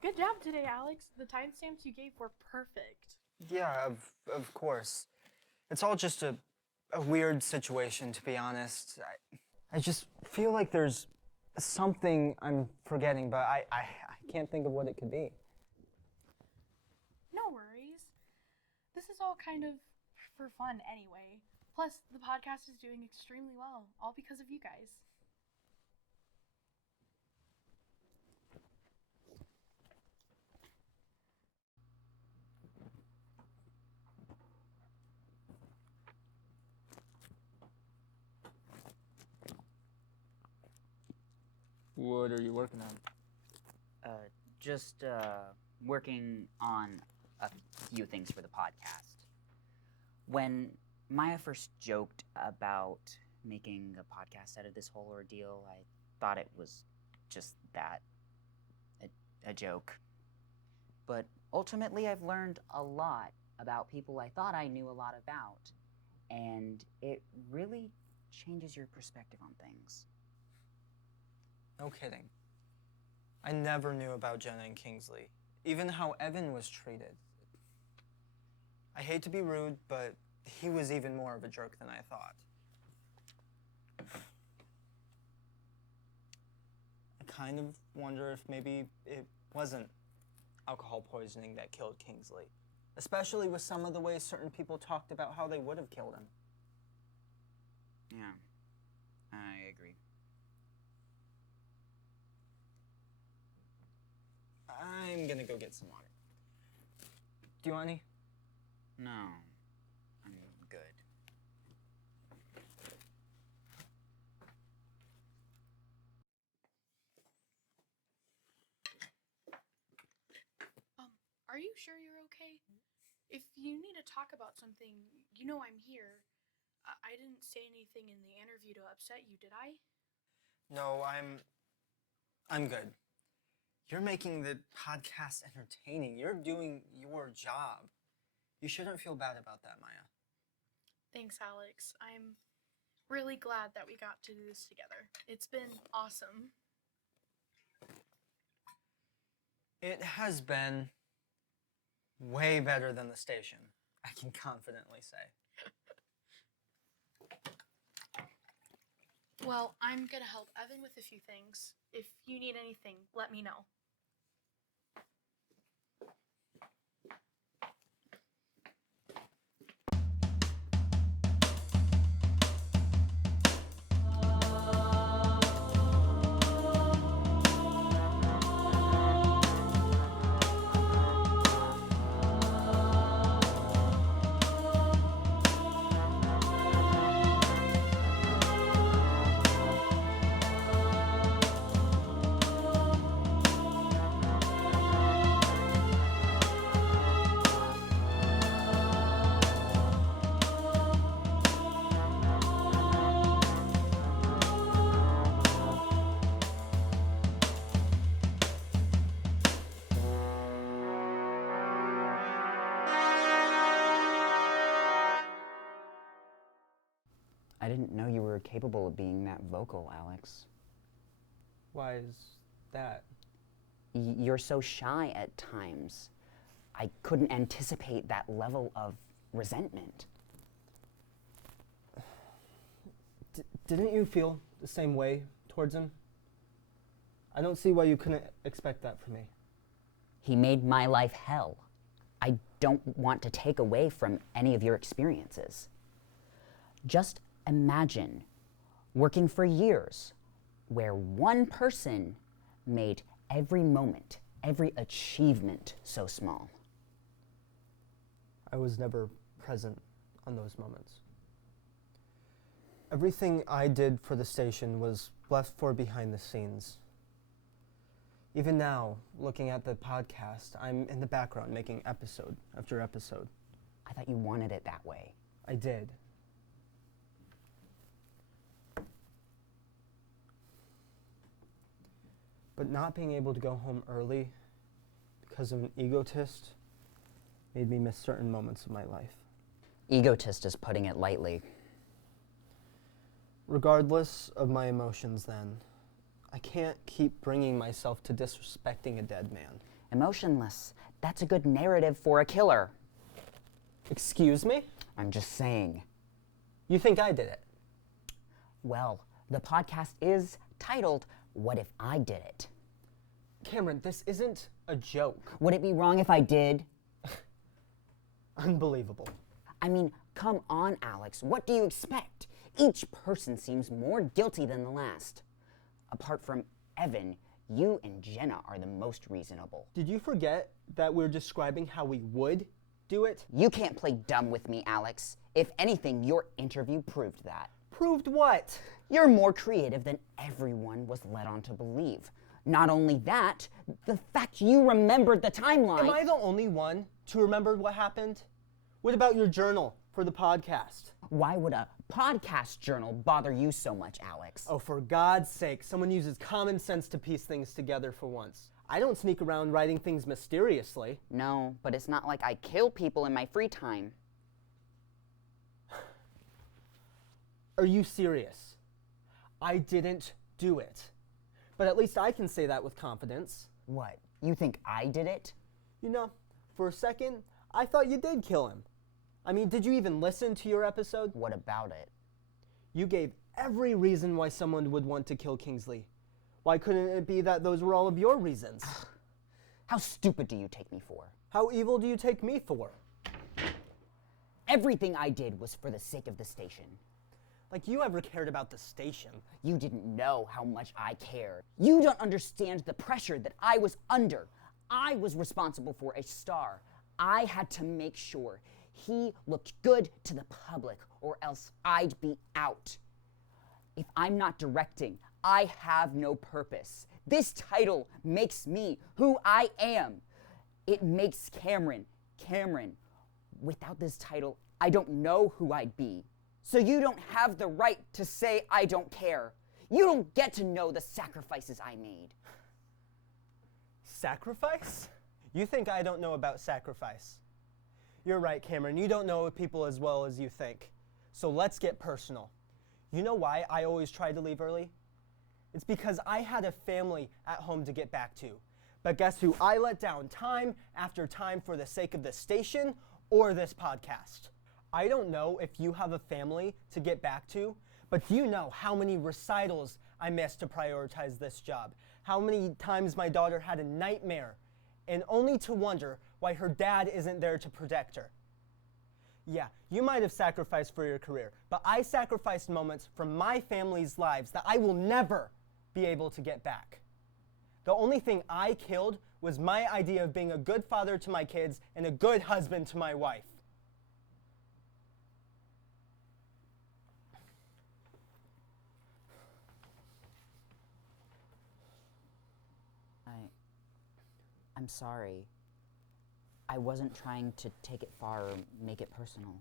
Good job today, Alex. The timestamps you gave were perfect. Yeah, of course. It's all just a weird situation, to be honest. I just feel like there's something I'm forgetting, but I can't think of what it could be. No worries. This is all kind of for fun anyway. Plus, the podcast is doing extremely well, all because of you guys. What are you working on? Just working on a few things for the podcast. When Maya first joked about making a podcast out of this whole ordeal, I thought it was just that, a joke. But ultimately, I've learned a lot about people I thought I knew a lot about, and it really changes your perspective on things. No kidding. I never knew about Jenna and Kingsley, even how Evan was treated. I hate to be rude, but he was even more of a jerk than I thought. I kind of wonder if maybe it wasn't alcohol poisoning that killed Kingsley, especially with some of the ways certain people talked about how they would have killed him. Yeah, I agree. I'm gonna go get some water. Do you want any? No, I'm good. Are you sure you're okay? If you need to talk about something, you know I'm here. I didn't say anything in the interview to upset you, did I? No, I'm good. You're making the podcast entertaining. You're doing your job. You shouldn't feel bad about that, Maya. Thanks, Alex. I'm really glad that we got to do this together. It's been awesome. It has been way better than the station, I can confidently say. Well, I'm gonna help Evan with a few things. If you need anything, let me know. I didn't know you were capable of being that vocal, Alex. Why is that? You're so shy at times. I couldn't anticipate that level of resentment. Didn't you feel the same way towards him? I don't see why you couldn't expect that from me. He made my life hell. I don't want to take away from any of your experiences. Just imagine working for years where one person made every moment, every achievement so small. I was never present on those moments. Everything I did for the station was left for behind the scenes. Even now, looking at the podcast, I'm in the background making episode after episode. I thought you wanted it that way. I did. But not being able to go home early because of an egotist made me miss certain moments of my life. Egotist is putting it lightly. Regardless of my emotions then, I can't keep bringing myself to disrespecting a dead man. Emotionless. That's a good narrative for a killer. Excuse me? I'm just saying. You think I did it? Well, the podcast is titled, What If I Did It? Cameron, this isn't a joke. Would it be wrong if I did? Unbelievable. I mean, come on, Alex. What do you expect? Each person seems more guilty than the last. Apart from Evan, you and Jenna are the most reasonable. Did you forget that we're describing how we would do it? You can't play dumb with me, Alex. If anything, your interview proved that. Proved what? You're more creative than everyone was led on to believe. Not only that, the fact you remembered the timeline. Am I the only one to remember what happened? What about your journal for the podcast? Why would a podcast journal bother you so much, Alex? Oh, for God's sake, someone uses common sense to piece things together for once. I don't sneak around writing things mysteriously. No, but it's not like I kill people in my free time. Are you serious? I didn't do it. But at least I can say that with confidence. What? You think I did it? You know, for a second, I thought you did kill him. I mean, did you even listen to your episode? What about it? You gave every reason why someone would want to kill Kingsley. Why couldn't it be that those were all of your reasons? How stupid do you take me for? How evil do you take me for? Everything I did was for the sake of the station. Like you ever cared about the station. You didn't know how much I cared. You don't understand the pressure that I was under. I was responsible for a star. I had to make sure he looked good to the public, or else I'd be out. If I'm not directing, I have no purpose. This title makes me who I am. It makes Cameron, Cameron. Without this title, I don't know who I'd be. So you don't have the right to say I don't care. You don't get to know the sacrifices I made. Sacrifice? You think I don't know about sacrifice? You're right, Cameron. You don't know people as well as you think. So let's get personal. You know why I always try to leave early? It's because I had a family at home to get back to. But guess who I let down time after time for the sake of the station or this podcast? I don't know if you have a family to get back to, but do you know how many recitals I missed to prioritize this job? How many times my daughter had a nightmare and only to wonder why her dad isn't there to protect her? Yeah, you might have sacrificed for your career, but I sacrificed moments from my family's lives that I will never be able to get back. The only thing I killed was my idea of being a good father to my kids and a good husband to my wife. I'm sorry. I wasn't trying to take it far or make it personal.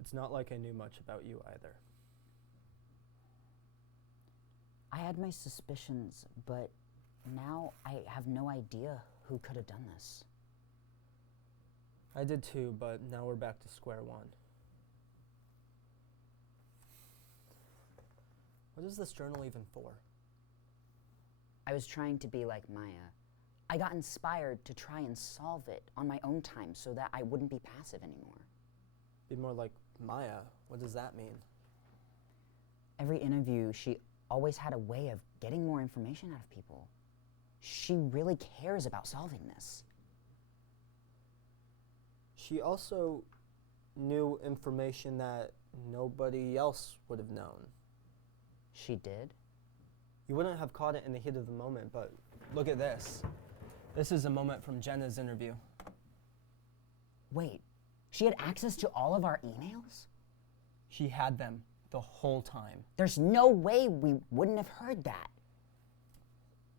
It's not like I knew much about you either. I had my suspicions, but now I have no idea who could have done this. I did too, but now we're back to square one. What is this journal even for? I was trying to be like Maya. I got inspired to try and solve it on my own time so that I wouldn't be passive anymore. Be more like Maya. What does that mean? Every interview, she always had a way of getting more information out of people. She really cares about solving this. She also knew information that nobody else would have known. She did? You wouldn't have caught it in the heat of the moment, but look at this. This is a moment from Jenna's interview. Wait, she had access to all of our emails? She had them the whole time. There's no way we wouldn't have heard that.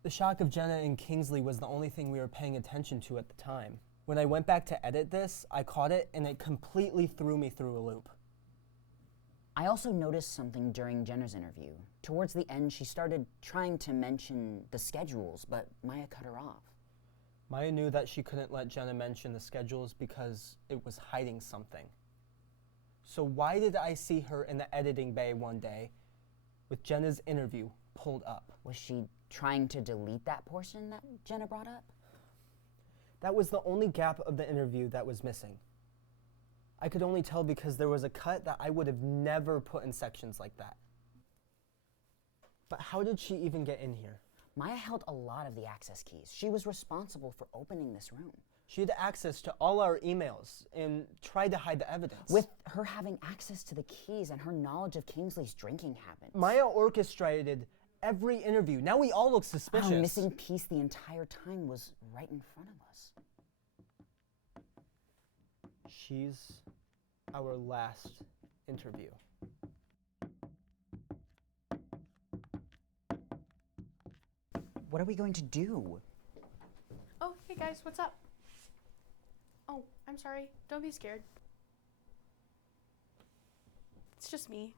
The shock of Jenna and Kingsley was the only thing we were paying attention to at the time. When I went back to edit this, I caught it and it completely threw me through a loop. I also noticed something during Jenna's interview. Towards the end, she started trying to mention the schedules, but Maya cut her off. Maya knew that she couldn't let Jenna mention the schedules because it was hiding something. So why did I see her in the editing bay one day with Jenna's interview pulled up? Was she trying to delete that portion that Jenna brought up? That was the only gap of the interview that was missing. I could only tell because there was a cut that I would have never put in sections like that. But how did she even get in here? Maya held a lot of the access keys. She was responsible for opening this room. She had access to all our emails and tried to hide the evidence. With her having access to the keys and her knowledge of Kingsley's drinking habits. Maya orchestrated every interview. Now we all look suspicious. Our missing piece the entire time was right in front of us. She's our last interview. What are we going to do? Oh, hey guys, what's up? Oh, I'm sorry. Don't be scared. It's just me.